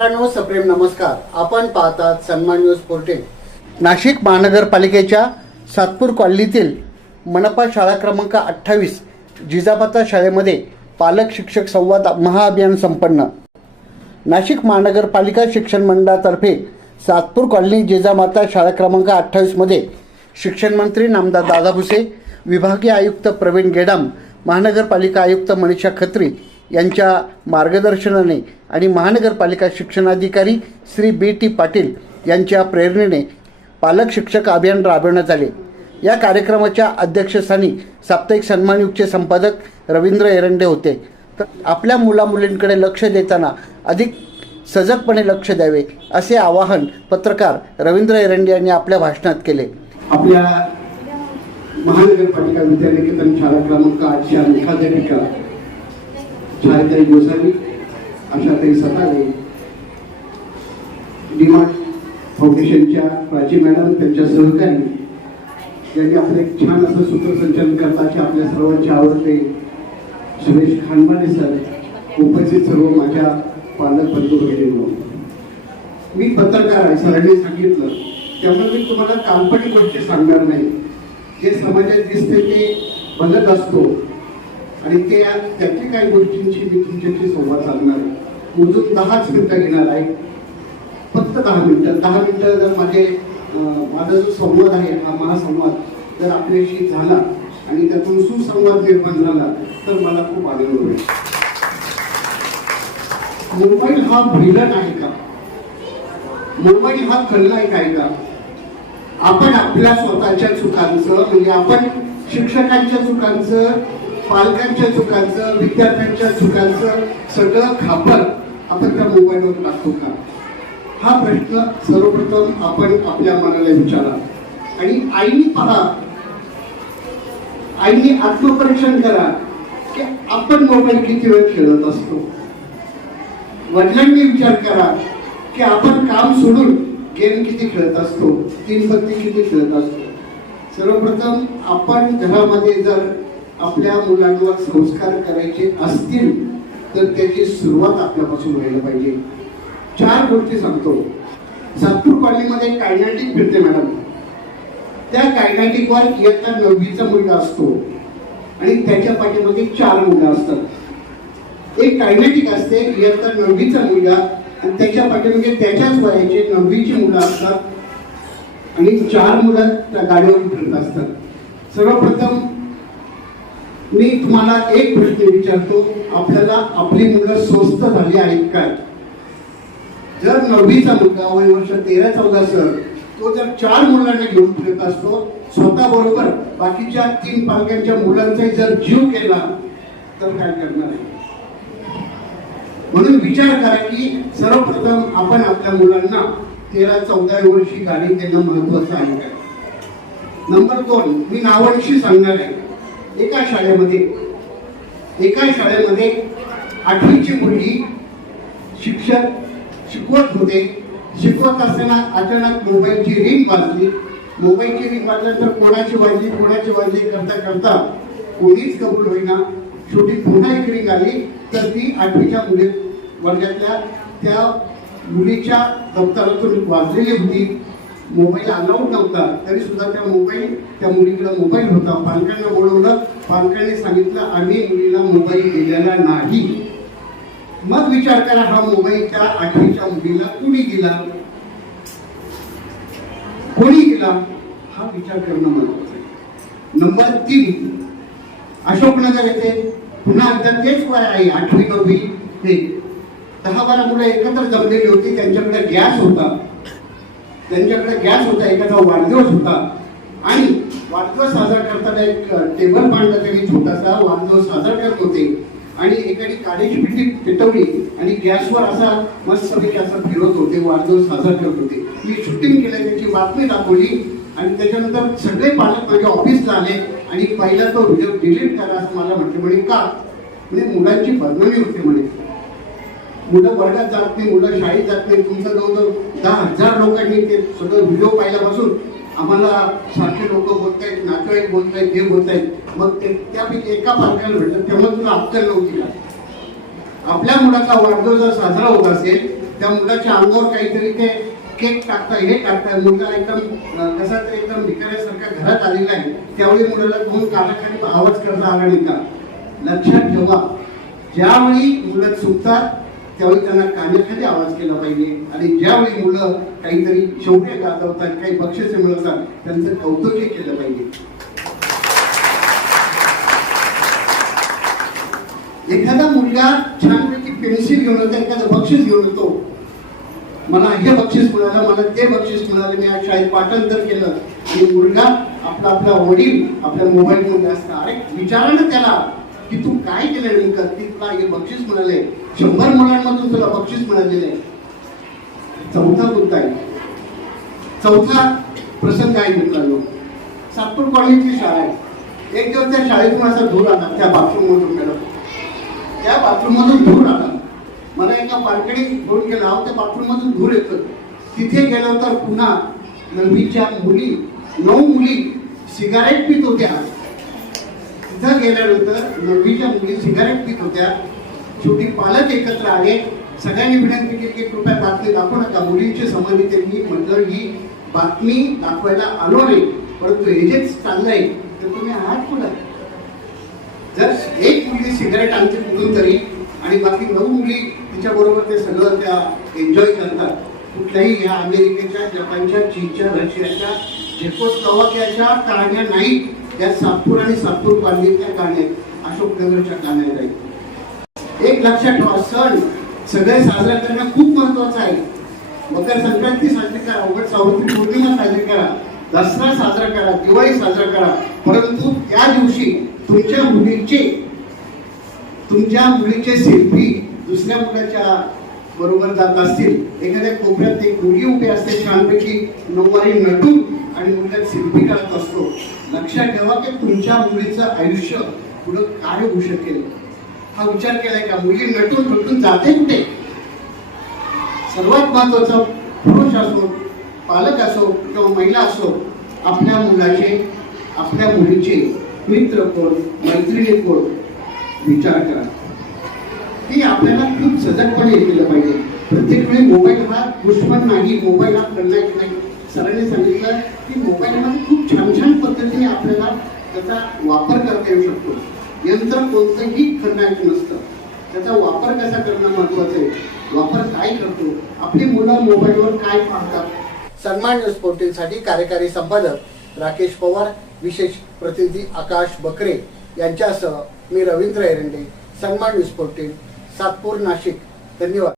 मित्रांनो सप्रेम नमस्कार. आपण पाहतात सन्मान न्यूज पोर्टेल. नाशिक महानगरपालिकेच्या सातपूर कॉलनीतील मनपा शाळा क्रमांक अठ्ठावीस जिजाबाता शाळेमध्ये पालक शिक्षक संवाद महाअभियान संपन्न. नाशिक महानगरपालिका शिक्षण मंडळातर्फे सातपूर कॉलनी जिजामाता शाळा क्रमांक अठ्ठावीसमध्ये शिक्षण मंत्री नामदार दादा भुसे विभागीय आयुक्त प्रवीण गेडाम महानगरपालिका आयुक्त मनीषा खत्री यांच्या मार्गदर्शनाने आणि महानगरपालिका शिक्षणाधिकारी श्री बी टी पाटील यांच्या प्रेरणेने पालक शिक्षक अभियान राबवण्यात आले. या कार्यक्रमाच्या अध्यक्षस्थानी साप्ताहिक सन्मानयुगचे संपादक रवींद्र एरंडे होते. तर आपल्या मुलामुलींकडे लक्ष देताना अधिक सजगपणे लक्ष द्यावे असे आवाहन पत्रकार रवींद्र एरंडे यांनी आपल्या भाषणात केले. आपल्या महानगरपालिका विद्यानिकेतन शाळा क्रमांक आठच्या मुखाध्यापिका छायाताई गोसावी आशाताई सतारे डिमांड फाउंडेशनच्या प्राची मॅडम त्यांच्या सहकारी यांनी आपलं एक छान असं सूत्रसंचलन करतात की आपल्या सर्वांचे आवडते सुरेश खानमाने सर उपस्थित सर्व माझ्या पालक बंधू भगिनींनो. मी पत्रकार आहे सरांनी सांगितलं. त्यामुळे मी तुम्हाला काल्पनिक गोष्टी सांगणार नाही. जे समाजात दिसते ते बघत असतो. आणि ते त्याची काही गोष्टींची मी तुमच्याशी संवाद साधणार आहे. मोजून दहाच मिनटं घेणार आहे. फक्त दहा मिनटं. दहा मिनटं जर माझे माझा जो संवाद आहे हा महासंवाद जर आपल्याशी झाला आणि त्यातून सुसंवाद निर्माण झाला तर मला खूप आनंद होईल. मोबाईल हा भैलन आहे का? मोबाईल हा खलनायक आहे का? आपण आपल्या स्वतःच्या चुकांचं म्हणजे आपण शिक्षकांच्या चुकांचं पालकांच्या चुकांचं विद्यार्थ्यांच्या चुकांचं सगळं खापर आपण त्या मोबाईलवर टाकतो का? हा प्रश्न सर्वप्रथम आपण आपल्या मनाला विचारा. आणि आईनी पहा. आईने आत्मपरीक्षण करा की आपण मोबाईल किती वेळ खेळत असतो? वडिलांनी विचार करा की आपण काम सोडून गेम किती खेळत असतो? तीन पत्ती किती खेळत असतो? सर्वप्रथम आपण घरामध्ये जर आपल्या मुलांवर संस्कार करायचे असतील तर त्याची सुरुवात आपल्यापासून व्हायला पाहिजे. चार गोष्टी सांगतो. सातपूर कॉलनीमध्ये कायनाटिक फिरते मॅडम. त्या कायनाटिकवर इयत्ता नववीचा मुलगा असतो. आणि त्याच्या पाठीमध्ये चार मुलं असतात. एक कायनेटिक असते इयत्ता नववीचा मुलगा आणि त्याच्या पाठीमागे त्याच्याच वयाचे नववीची मुलं असतात. आणि चार मुलं त्या गाडीवर फिरत असतात. सर्वप्रथम मी तुम्हाला एक प्रश्न विचारतो. आपल्याला आपली मुलं स्वस्त झाली आहेत काय? जर नववीचा मुलगा वय वर्ष तेरा चौदा सर तो जर चार मुलांना घेऊन फिरत असतो स्वतः बरोबर बाकीच्या तीन पालकांच्या मुलांचा जर जीव केला तर काय करणार आहे? म्हणून विचार करा की सर्वप्रथम आपण आपल्या मुलांना तेरा चौदा वर्षी गाडी देणं महत्वाचं आहे काय? नंबर दोन मी नावांशी सांगणार आहे. एका शाळेमध्ये एका शाळेमध्ये आठवीची मुलगी शिक्षक शिकवत होते. शिकवत असताना अचानक मोबाईलची रिंग वाजली. मोबाईलची रिंग वाजल्यानंतर कोणाची वाजली कोणाची वाजली करता करता कोणीच कबूल होईना. शेवटी पुन्हा एक रिंग आली. तर ती आठवीच्या मुली वर्गातल्या त्या मुलीच्या दप्तरातून वाजलेली होती. मोबाईल अलाउड नव्हता. तरी सुद्धा त्या मोबाईल त्या मुलीला मोबाईल होता. पालकांना बोलवलं. पालकांनी सांगितलं आम्ही मुलीला मोबाईल दिलेला नाही. मग विचार करा हा मोबाईल त्या आठवीच्या मुलीला कुणी दिला? कोणी दिला? हा विचार करणं महत्वाचं नंबर तीन अशोकनगर येथे पुन्हा एकदा तेच वय आहे आठवी नववी. हे दहा बारा मुलं एकत्र जमलेली होती त्यांच्याकडे गॅस होता. त्यांच्याकडे गॅस होता एखादा वाढदिवस होता. आणि वाढदिवस साजरा करताना एक टेबल मांडला त्यांनी छोटासा वाढदिवस साजरा करत होते. आणि एकाने काडीची पिठी पेटवली आणि गॅसवर असा मस्तपैकी असा फिरवत होते वाढदिवस साजरा करत होते. मी शूटिंग केलं त्याची बातमी दाखवली आणि त्याच्यानंतर सगळे पालक माझ्या ऑफिसला आले आणि पहिला तो व्हिडिओ डिलीट करा असं मला म्हटलं म्हणे का? म्हणजे मुलांची बदनामी होते म्हणे. मुलं वर्गात जात नाही मुलं शाळेत जात नाही. तुमचं जवळजवळ दहा हजार लोकांनी ते सगळं व्हिडिओ पाहिल्यापासून आम्हाला सारखे लोक बोलतायत नातेवाईक बोलतायत हे बोलतायत. मग ते त्यापैकी एका पालकाला भेटलं तेव्हा तुला अक्कल नव्हती. का आपल्या मुलाचा वाढदिवस जर साजरा होत असेल त्या मुलाच्या अंगावर काहीतरी ते केक टाकता हे टाकता. मुलगा एकदम कसा तरी एकदम भिकाऱ्यासारखा घरात आलेला आहे. त्यावेळी मुलाला दोन कानाखाली आवाज करता आला नाही का? लक्षात ठेवा. ज्यावेळी मुलं चुकतात त्यावेळी त्यांना कानाखाली आवाज केला पाहिजे. आणि ज्यावेळी मुलं काहीतरी शौर्य गाजवतात काही बक्षिसे मिळवतात त्यांचं कौतुकही केलं पाहिजे. एखादा मुलगा छानपैकी पेन्सिल घेऊन येतो एखादं बक्षीस घेऊन येतो. मला हे बक्षीस मिळालं मला ते बक्षीस मिळालं मी आज शाळेत पाठांतर केलं. आणि मुलगा आपला आपला वडील आपल्या मोबाईल मध्ये असता अरे विचारा ना त्याला. की तू काय केलं नेमकं ती तुला हे बक्षीस मिळाले शंभर मुलांमधून तुला बक्षीस मिळालेले चौथा मुद्दा आहे. चौथा प्रसंग आहे मित्रांनो. सातपूर कॉलेजची शाळा आहे. एक दिवस त्या शाळेतून असा धूर आला त्या बाथरूम मधून मॅडम. त्या बाथरूम मधून धूर आला. मला एका पालकडे घेऊन केला त्या बाथरूम मधून धूर येतो तिथे गेल्यानंतर पुन्हा नववीच्या मुली नऊ मुली सिगारेट पित होत्या. तिथं गेल्यानंतर नववीच्या मुली सिगारेट पित होत्या. शेवटी पालक एकत्र आले. सगळ्यांनी विनंती केली की कृपया बातमी दाखवू नका मुलींची संबंधित त्यांनी म्हटलं ही बातमी दाखवायला आलो नाही. परंतु हे जे चाललंय तर तुम्ही हात पुढा जर एक मुलगी सिगारेट आणते कुठून तरी आणि बाकी नऊ मुली तिच्याबरोबर ते सगळं त्या एन्जॉय करतात कुठल्याही या अमेरिकेच्या जपानच्या चीनच्या रशियाच्या झेकोस्लोवाकियाच्या टाळण्या नाहीत. या सातपूर आणि सातपूर पालिकेच्या काढण्या अशोकनगरच्या काण्यात आहेत. एक लक्षात ठेवा सण सगळे साजरा करणं खूप महत्वाचं आहे. मकर संक्रांती साजरी करा उघड सावत्री पौर्णिमा साजरी करा दसरा साजरा करा दिवाळी साजरा करा परंतु त्या दिवशी तुमच्या मुलीचे तुमच्या मुलीचे सेल्फी दुसऱ्या मुलाच्या बरोबर जात असतील. एखाद्या कोपऱ्यात एक मुलगी उभी असते छानपैकी नऊवारी नटून आणि मुलगा सेल्फी काढत असतो. लक्षात ठेवा की तुमच्या मुलीचं आयुष्य पुढं काय होऊ शकेल? हा विचार केलाय का? मुली नटून नटून जाते कुठे? सर्वात महत्वाचं पुरुष असो पालक असो किंवा महिला असो आपल्या मुलाचे आपल्या मुलीचे मित्र कोण मैत्रिणी कोण विचार करा. हे आपल्याला खूप सजगपणे केलं पाहिजे. प्रत्येक वेळी मोबाईल हा दुश्मन नाही मोबाईल हा कल्याण नाही. सरांनी सांगितलं की मोबाईलमध्ये खूप छान छान पद्धतीने आपल्याला त्याचा वापर करता येऊ शकतो. यंत्र कोणतंही खलनायक नसतं. त्याचा वापर कसा करणं महत्वाचं आहे? वापर काय करतो? आपली मुलं मोबाईलवर काय पाहतात? सन्मान न्यूज पोर्टलसाठी कार्यकारी संपादक राकेश पवार विशेष प्रतिनिधी आकाश बकरे यांच्यासह मी रवींद्र एरंडे सन्मान न्यूज पोर्टल सातपूर नाशिक. धन्यवाद.